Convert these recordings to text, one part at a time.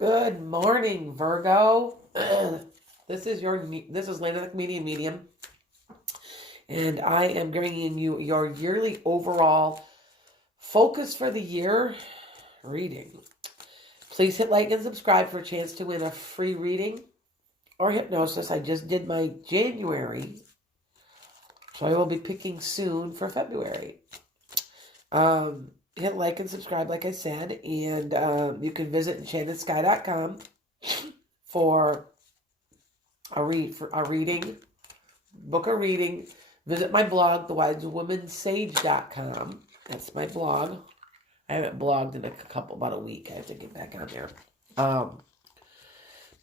Good morning, Virgo. This is Lana the Comedian Medium, and I am bringing you your yearly overall focus for the year reading. Please hit like and subscribe for a chance to win a free reading or hypnosis. I just did my January, so I will be picking soon for February. Hit like and subscribe, like I said, and you can visit enchantedsky.com for a reading, book a reading. Visit my blog, thewisewomensage.com. That's my blog. I haven't blogged in about a week. I have to get back on there.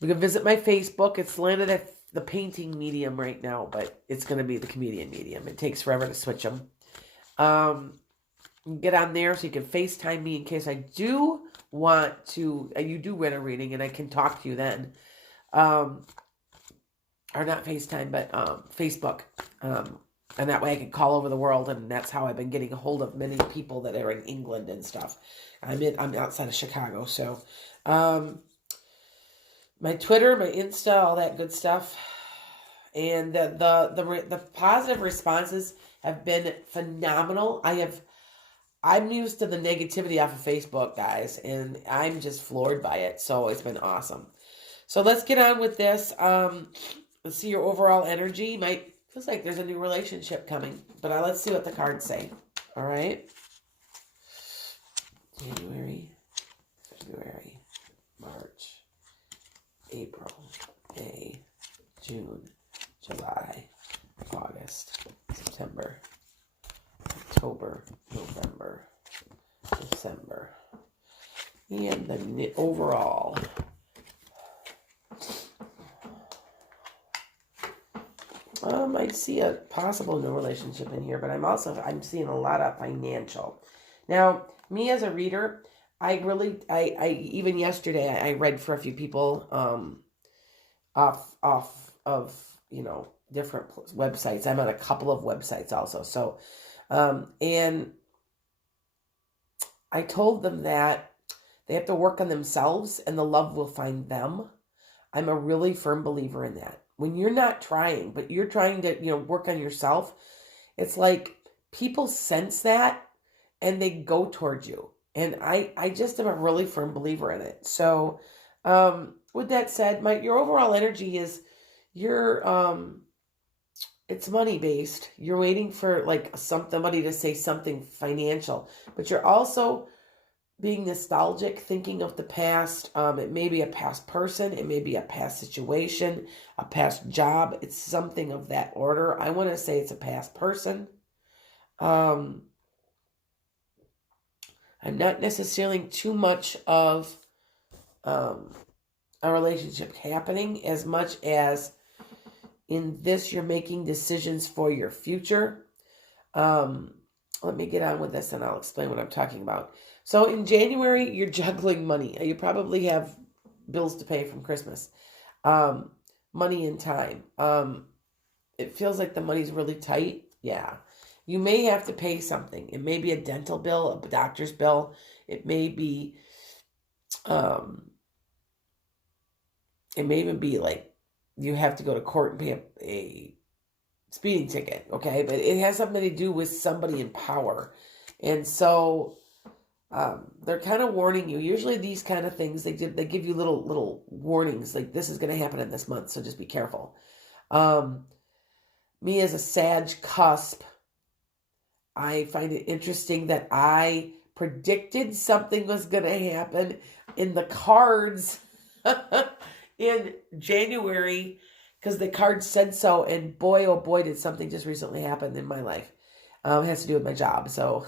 You can visit my Facebook. It's Lana the painting medium right now, but it's going to be the comedian medium. It takes forever to switch them. Get on there so you can FaceTime me in case I do want to, you do win a reading and I can talk to you then. Or not FaceTime, but Facebook. And that way I can call over the world, and that's how I've been getting a hold of many people that are in England and stuff. I'm outside of Chicago, so my Twitter, my Insta, all that good stuff. And the positive responses have been phenomenal. I'm used to the negativity off of Facebook, guys, and I'm just floored by it. So it's been awesome. So let's get on with this. Let's see your overall energy. Feels like there's a new relationship coming, but let's see what the cards say. All right. January, February, March, April, May, June, July, August, September, October, November, December, and the overall. I see a possible new relationship in here, but I'm seeing a lot of financial. Now, me as a reader, I even yesterday I read for a few people off of different websites. I'm on a couple of websites also. So and I told them that they have to work on themselves and the love will find them. I'm a really firm believer in that. When you're not trying, but you're trying to, work on yourself, it's like people sense that and they go towards you. And I just am a really firm believer in it. So with that said, your overall energy is it's money based. You're waiting for somebody to say something financial, but you're also being nostalgic, thinking of the past. It may be a past person. It may be a past situation, a past job. It's something of that order. I want to say it's a past person. I'm not necessarily too much of a relationship happening as much as in this you're making decisions for your future. Let me get on with this and I'll explain what I'm talking about. So in January, you're juggling money. You probably have bills to pay from Christmas. Money and time. It feels like the money's really tight. Yeah. You may have to pay something. It may be a dental bill, a doctor's bill. It may be, it may even be like you have to go to court and pay a speeding ticket, okay? But it has something to do with somebody in power. And so they're kind of warning you. Usually these kind of things, they give you little warnings, like this is going to happen in this month, so just be careful. Me as a Sag cusp, I find it interesting that I predicted something was going to happen in the cards in January because the cards said so, and boy, oh boy, did something just recently happen in my life. It has to do with my job, so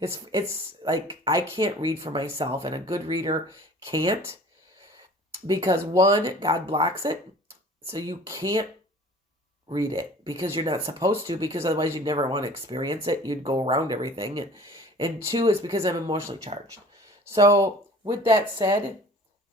it's like I can't read for myself, and a good reader can't, because one, God blocks it, so you can't read it because you're not supposed to, because otherwise you'd never want to experience it. You'd go around everything. And two is because I'm emotionally charged. So with that said,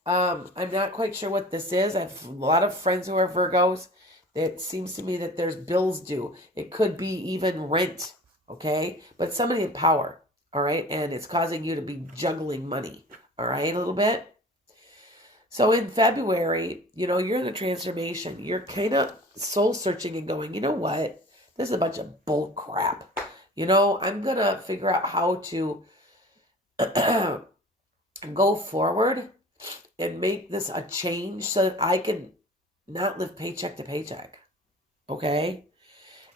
I'm not quite sure what this is. I have a lot of friends who are Virgos. It seems to me that there's bills due. It could be even rent, okay? But somebody in power, all right? And it's causing you to be juggling money, all right, a little bit. So in February, you're in the transformation. You're kind of soul searching and going, you know what? This is a bunch of bull crap. I'm going to figure out how to go forward and make this a change so that I can not live paycheck to paycheck. Okay?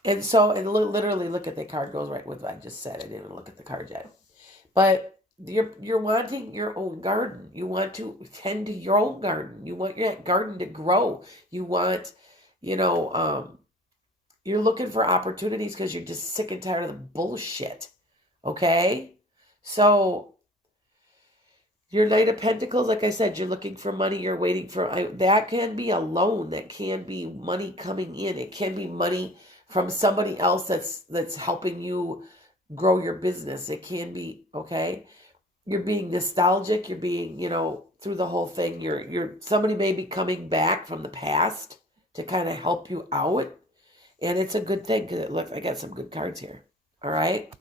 And so, and literally look at the card goes right with what I just said. I didn't even look at the card yet. But you're wanting your own garden. You want to tend to your own garden. You want your garden to grow. You want, you're looking for opportunities because you're just sick and tired of the bullshit. Okay? So your Knight of Pentacles, like I said, you're looking for money. You're waiting for, that can be a loan. That can be money coming in. It can be money from somebody else that's helping you grow your business. It can be, okay? You're being nostalgic. You're being, through the whole thing, somebody may be coming back from the past to kind of help you out. And it's a good thing because look, I got some good cards here. All right.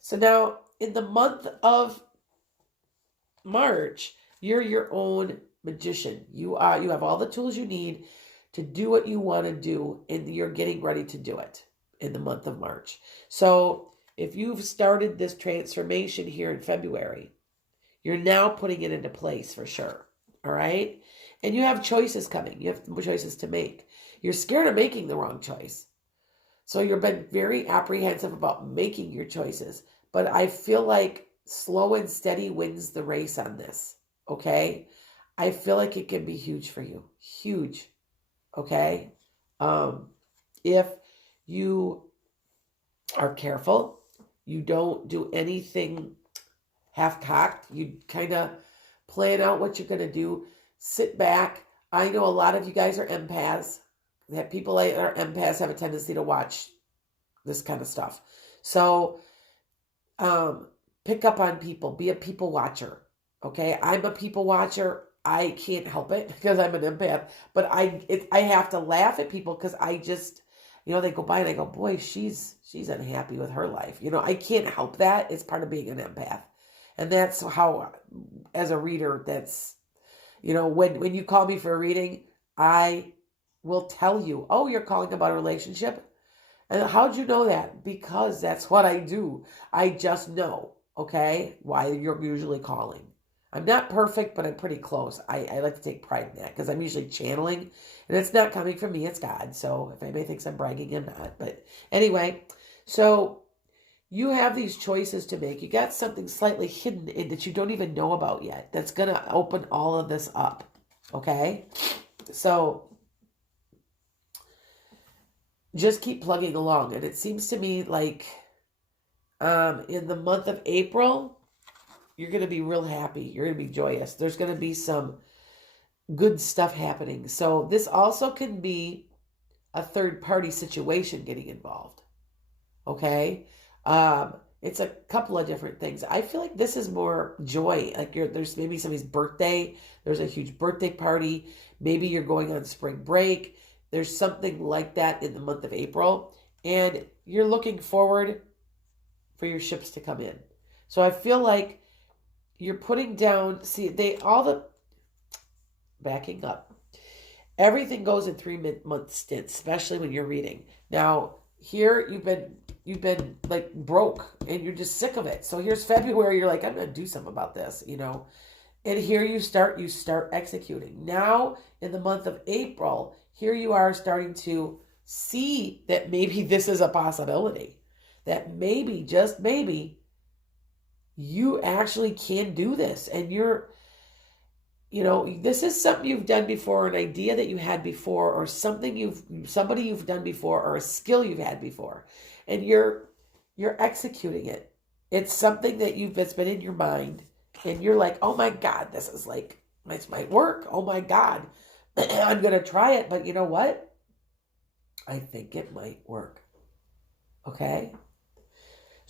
So now in the month of March, you're your own magician. You have all the tools you need to do what you want to do, and you're getting ready to do it in the month of March. So if you've started this transformation here in February, you're now putting it into place for sure. All right. And you have choices coming. You have choices to make. You're scared of making the wrong choice. So you've been very apprehensive about making your choices. But I feel like slow and steady wins the race on this. Okay. I feel like it can be huge for you. Huge. Okay. If you are careful, you don't do anything half-cocked, you kind of plan out what you're going to do, sit back. I know a lot of you guys are empaths. That people that are empaths have a tendency to watch this kind of stuff. So pick up on people. Be a people watcher. Okay? I'm a people watcher. I can't help it because I'm an empath. But I have to laugh at people because I just, they go by and I go, boy, she's unhappy with her life. I can't help that. It's part of being an empath. And that's how, as a reader, that's, when you call me for a reading, I will tell you, oh, you're calling about a relationship? And how'd you know that? Because that's what I do. I just know, okay, why you're usually calling. I'm not perfect, but I'm pretty close. I like to take pride in that because I'm usually channeling, and it's not coming from me, it's God. So if anybody thinks I'm bragging, I'm not. But anyway, so you have these choices to make. You got something slightly hidden in that you don't even know about yet that's going to open all of this up, okay? So just keep plugging along. And it seems to me like in the month of April, you're going to be real happy. You're going to be joyous. There's going to be some good stuff happening. So this also can be a third-party situation getting involved, okay? It's a couple of different things. I feel like this is more joy. Like there's maybe somebody's birthday. There's a huge birthday party. Maybe you're going on spring break. There's something like that in the month of April. And you're looking forward for your ships to come in. So I feel like you're putting down, backing up. Everything goes in 3-month stints, especially when you're reading. Now, here you've been like broke and you're just sick of it. So here's February, you're like, I'm going to do something about this, And here you start executing. Now in the month of April, here you are starting to see that maybe this is a possibility. That maybe, just maybe, you actually can do this. And this is something you've done before, an idea that you had before, or somebody you've done before, or a skill you've had before. And you're executing it. It's something that's been in your mind. And you're like, oh my God, this might work. Oh my God, I'm going to try it. But you know what? I think it might work. Okay?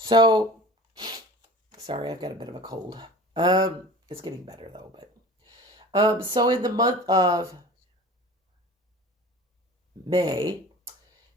So, sorry, I've got a bit of a cold. It's getting better though, but. So in the month of May,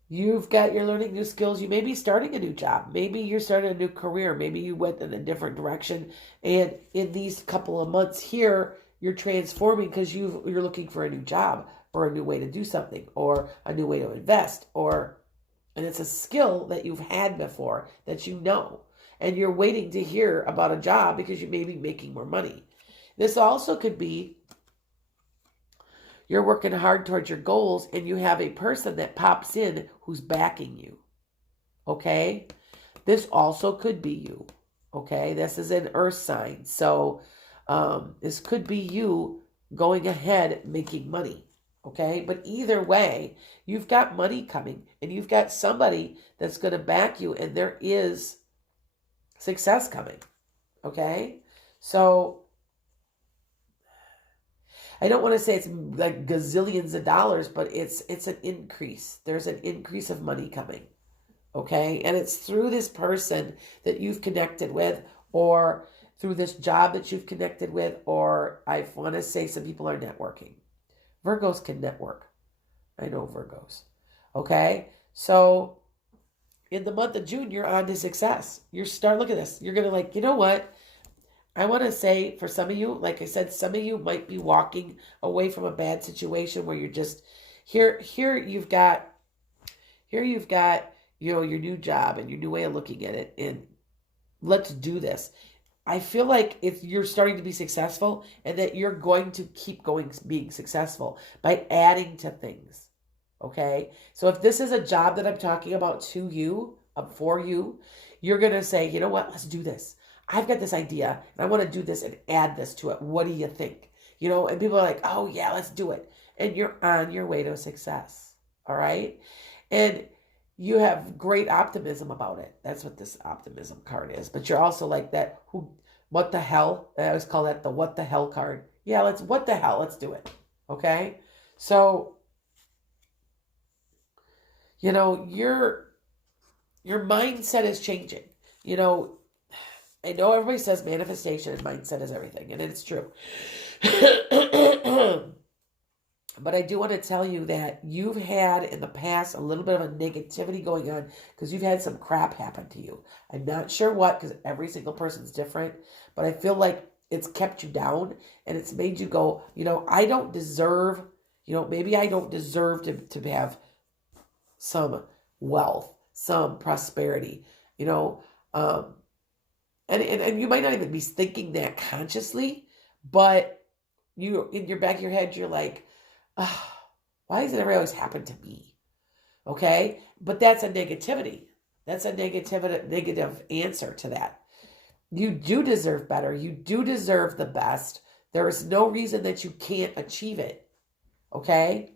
you're learning new skills. You may be starting a new job. Maybe you're starting a new career. Maybe you went in a different direction. And in these couple of months here, you're transforming because you're looking for a new job or a new way to do something or a new way to invest, and it's a skill that you've had before that you know, and you're waiting to hear about a job because you may be making more money. This also could be you're working hard towards your goals and you have a person that pops in who's backing you. Okay? This also could be you. Okay? This is an earth sign. So this could be you going ahead making money. Okay? But either way, you've got money coming and you've got somebody that's going to back you, and there is success coming. Okay? So I don't want to say it's like gazillions of dollars, but it's an increase. There's an increase of money coming. Okay? And it's through this person that you've connected with, or through this job that you've connected with, or I want to say some people are networking. Virgos can network. I know Virgos. Okay? So in the month of June, you're on to success. Look at this. You're going to you know what? I want to say for some of you, like I said, some of you might be walking away from a bad situation where you're just here you've got your new job and your new way of looking at it, and let's do this. I feel like if you're starting to be successful, and that you're going to keep being successful by adding to things. Okay? So if this is a job that I'm talking about to you, for you, you're going to say, you know what, let's do this. I've got this idea and I want to do this and add this to it. What do you think? And people are like, oh yeah, let's do it. And you're on your way to success. All right. And you have great optimism about it. That's what this optimism card is. But you're also like that, what the hell? I always call that the what the hell card. Yeah, what the hell? Let's do it. Okay. So, your mindset is changing. I know everybody says manifestation and mindset is everything, and it's true. But I do want to tell you that you've had in the past a little bit of a negativity going on because you've had some crap happen to you. I'm not sure what, because every single person's different, but I feel like it's kept you down and it's made you go, I don't deserve, maybe I don't deserve to have some wealth, some prosperity, and you might not even be thinking that consciously, but in your back of your head, you're like, oh, why does it ever always happen to me? Okay? But that's a negativity. That's a negative answer to that. You do deserve better. You do deserve the best. There is no reason that you can't achieve it. Okay?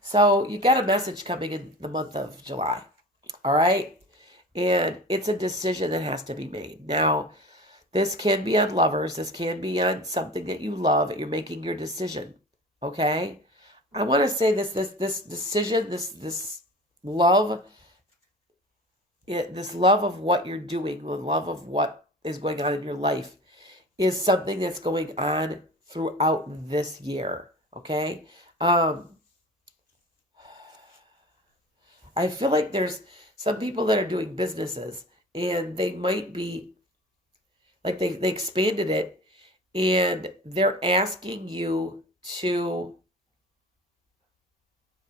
So you got a message coming in the month of July. All right? And it's a decision that has to be made. Now, this can be on lovers. This can be on something that you love. You're making your decision. Okay? I want to say this decision, this love, this love of what you're doing, the love of what is going on in your life is something that's going on throughout this year. Okay? I feel like there's some people that are doing businesses and they might be like they expanded it and they're asking you to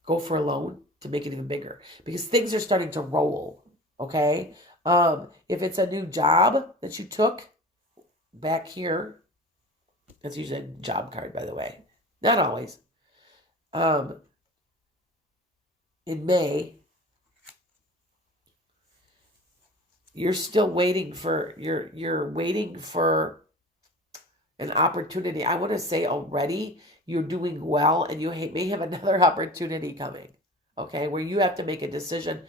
go for a loan to make it even bigger because things are starting to roll. Okay. If it's a new job that you took back here, that's usually a job card, by the way. Not always. In May, you're still waiting for you're waiting for an opportunity. I want to say already you're doing well and you may have another opportunity coming, okay, where you have to make a decision.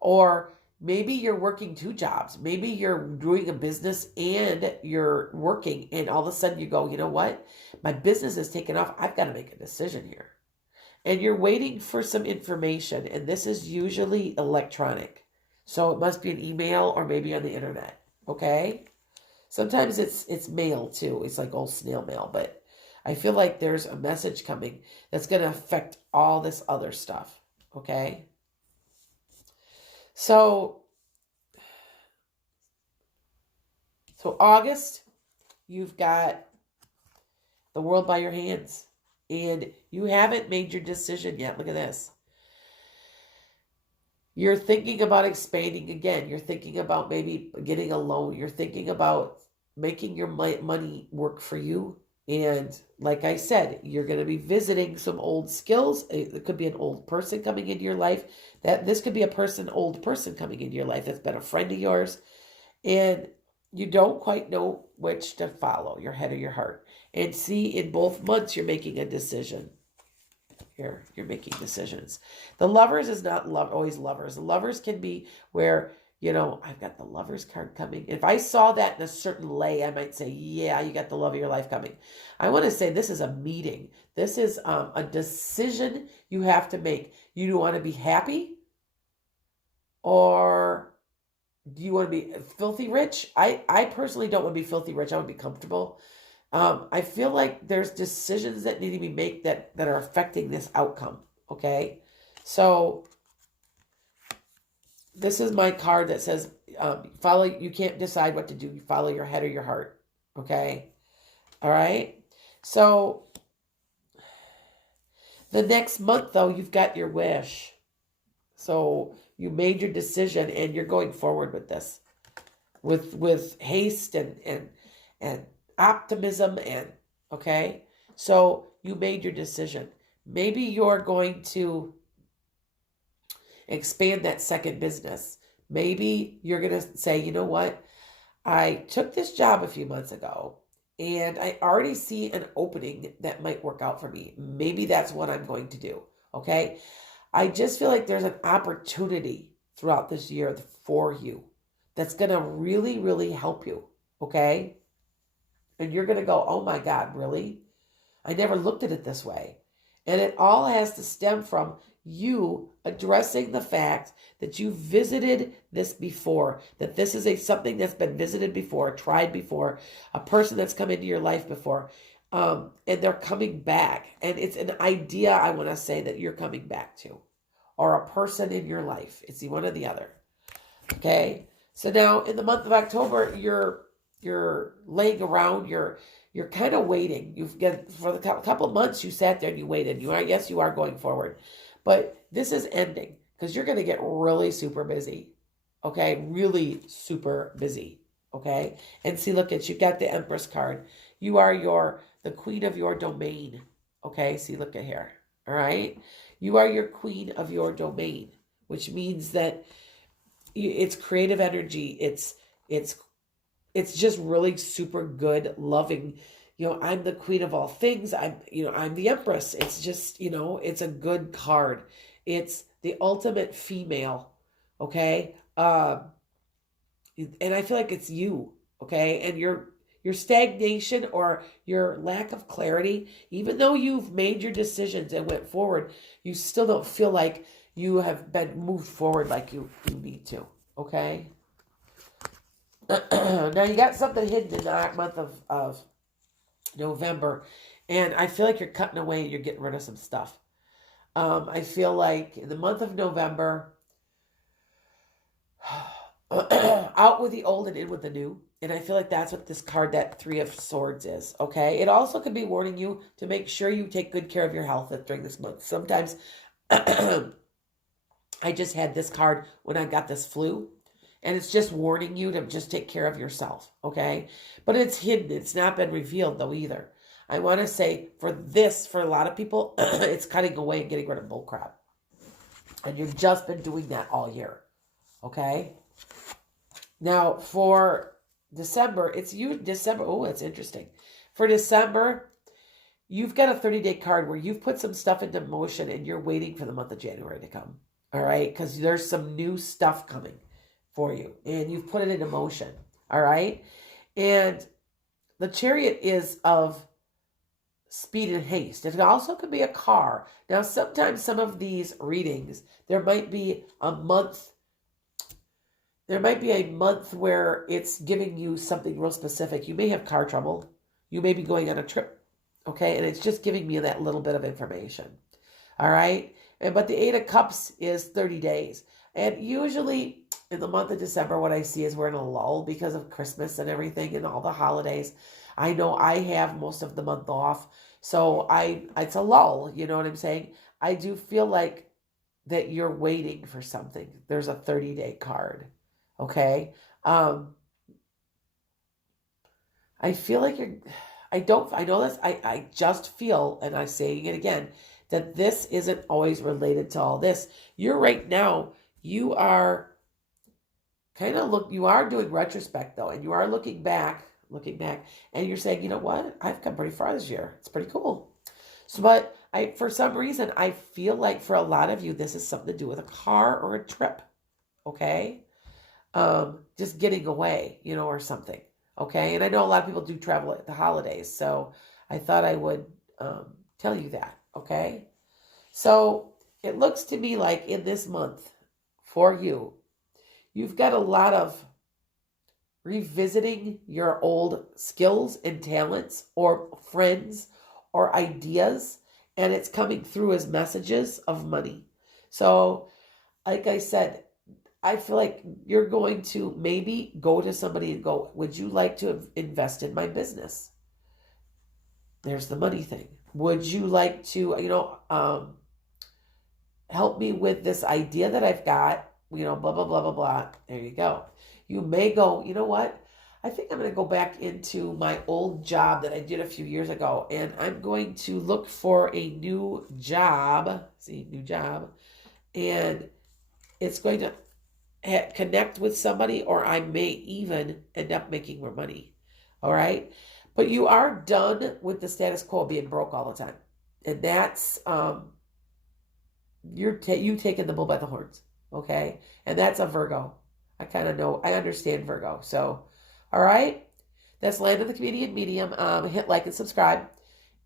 Or maybe you're working two jobs. Maybe you're doing a business and you're working and all of a sudden you go, you know what? My business is taking off. I've got to make a decision here. And you're waiting for some information, and this is usually electronic. So it must be an email or maybe on the internet, okay? Sometimes it's mail too. It's like old snail mail, but I feel like there's a message coming that's going to affect all this other stuff, okay? So August, you've got the world by your hands. And you haven't made your decision yet. Look at this. You're thinking about expanding again. You're thinking about maybe getting a loan. You're thinking about making your money work for you. And like I said, you're going to be visiting some old skills. It could be an old person coming into your life. This could be old person coming into your life that's been a friend of yours. And you don't quite know which to follow, your head or your heart. And see, in both months, you're making a decision. Here, you're making decisions. The lovers is not always lovers. The lovers can be where, I've got the lovers card coming. If I saw that in a certain lay, I might say, yeah, you got the love of your life coming. I want to say this is a meeting. This is a decision you have to make. You do want to be happy, or do you want to be filthy rich? I personally don't want to be filthy rich. I want to be comfortable. I feel like there's decisions that need to be made that are affecting this outcome. Okay. So this is my card that says, you can't decide what to do. You follow your head or your heart. Okay. All right. So the next month though, you've got your wish. So you made your decision and you're going forward with this with haste and optimism okay. So you made your decision. Maybe you're going to expand that second business. Maybe you're going to say, you know what? I took this job a few months ago and I already see an opening that might work out for me. Maybe that's what I'm going to do. Okay. I just feel like there's an opportunity throughout this year for you that's going to really, really help you. Okay. And you're going to go, oh my God, really? I never looked at it this way. And it all has to stem from you addressing the fact that you visited this before, that this is something that's been visited before, tried before, a person that's come into your life before, and they're coming back. And it's an idea, I want to say, that you're coming back to, or a person in your life. It's the one or the other. Okay? So now in the month of October, you're laying around, you're kind of waiting. For the couple of months you sat there and you waited. Yes, you are going forward. But this is ending because you're going to get really super busy. Okay? Really super busy. Okay? And see, look at, you got the Empress card. You are the queen of your domain. Okay? See, look at here. All right? You are your queen of your domain, which means that it's creative energy. It's just really super good, loving. I'm the queen of all things. I'm the Empress. It's just, it's a good card. It's the ultimate female. Okay. And I feel like it's you. Okay. And your stagnation or your lack of clarity, even though you've made your decisions and went forward, you still don't feel like you have been moved forward like you need to. Okay. Now you got something hidden in the month of November, and I feel like you're cutting away and you're getting rid of some stuff. I feel like in the month of November, out with the old and in with the new. And I feel like that's what this card, that Three of Swords, is. Okay. It also could be warning you to make sure you take good care of your health during this month. Sometimes I just had this card when I got this flu. And it's just warning you to just take care of yourself, okay? But it's hidden. It's not been revealed, though, either. I want to say, for a lot of people, it's cutting away and getting rid of bullcrap. And you've just been doing that all year, okay? Now, for December, oh, it's interesting. For December, you've got a 30-day card where you've put some stuff into motion and you're waiting for the month of January to come, all right? Because there's some new stuff coming for you, and you've put it into motion, all right? And the Chariot is of speed and haste. It also could be a car. Now, sometimes some of these readings, there might be a month where it's giving you something real specific. You may have car trouble. You may be going on a trip, okay? And it's just giving me that little bit of information, all right? But the Eight of Cups is 30 days. And usually in the month of December, what I see is we're in a lull because of Christmas and everything and all the holidays. I know I have most of the month off, so it's a lull, you know what I'm saying? I do feel like that you're waiting for something. There's a 30-day card. Okay? I feel like I know this, I just feel, and I'm saying it again, that this isn't always related to all this. You're right now, you are you are doing retrospect though, and you are looking back, and you're saying, you know what, I've come pretty far this year. It's pretty cool. So, but for some reason, I feel like for a lot of you, this is something to do with a car or a trip. Okay, just getting away, or something. Okay, and I know a lot of people do travel at the holidays, so I thought I would tell you that. Okay, so it looks to me like in this month for you, you've got a lot of revisiting your old skills and talents or friends or ideas, and it's coming through as messages of money. So, like I said, I feel like you're going to maybe go to somebody and go, would you like to invest in my business? There's the money thing. Would you like to, help me with this idea that I've got, blah, blah, blah, blah, blah. There you go. You may go, you know what? I think I'm going to go back into my old job that I did a few years ago, and I'm going to look for a new job. See, new job. And it's going to connect with somebody, or I may even end up making more money. All right? But you are done with the status quo being broke all the time. And that's you taking the bull by the horns, okay? And that's a Virgo. I kind of know, I understand Virgo. So, all right, that's Land of the Comedian Medium. Hit like and subscribe,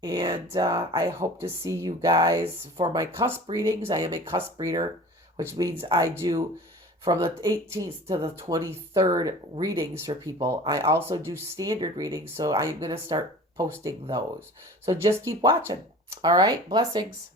and I hope to see you guys for my cusp readings. I am a cusp reader, which means I do from the 18th to the 23rd readings for people. I also do standard readings, so I am going to start posting those. So just keep watching. All right, blessings.